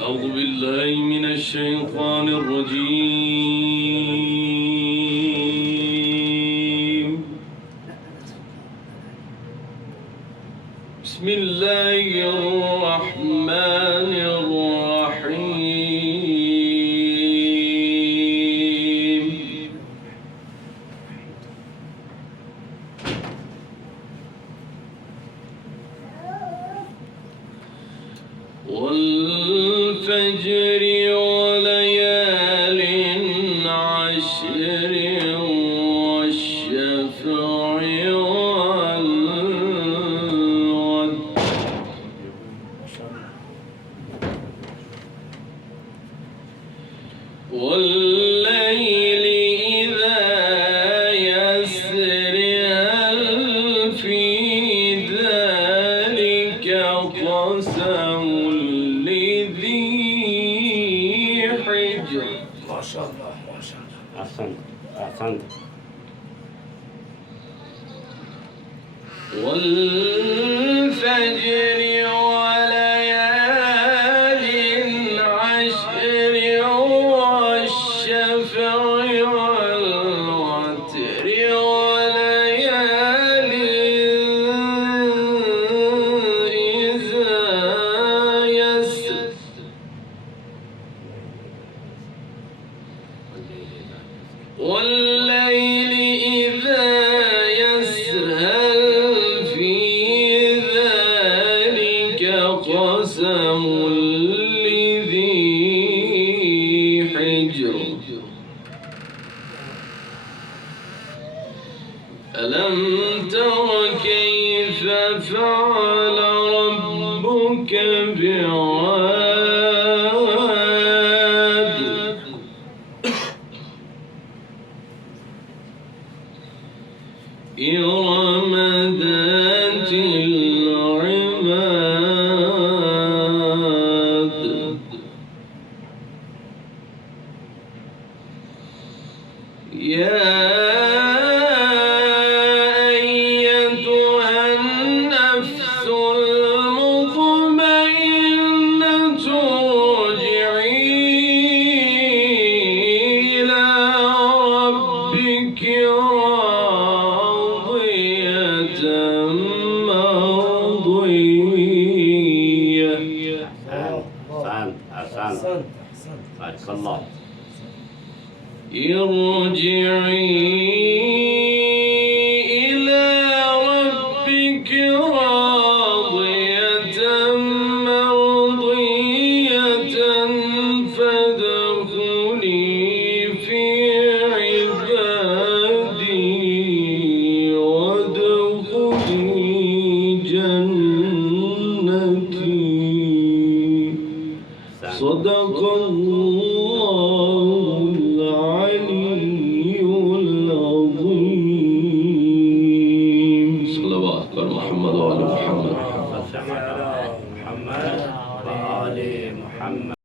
أعوذ بالله من الشيطان الرجيم. بسم الله الرحمن الرحيم. والفجر وليال عشر والشفع والوتر والليل إذا يسر هل في ذلك قسم لذي حجر. ما شاء الله ما شاء الله. أحسنت أحسنت. والفجر وليال عشر والشفع والوتر وليال إذا يسر والليل إذا يسر هل في ذلك قسم لذي حجر. ألم تر كيف فعل ربك بعاد إرم ذات العماد. يا أيتها النفس المطمئنة ارجعي إلى ربك راضية مرضية. أحسنت أحسنت. أحسنت. بارك الله. ارجعي إلى ربك راضية مرضية فادخلي في عبادي وادخلي جنتي. صدق الله العلي العظيم. صلوات على محمد وعلى محمد.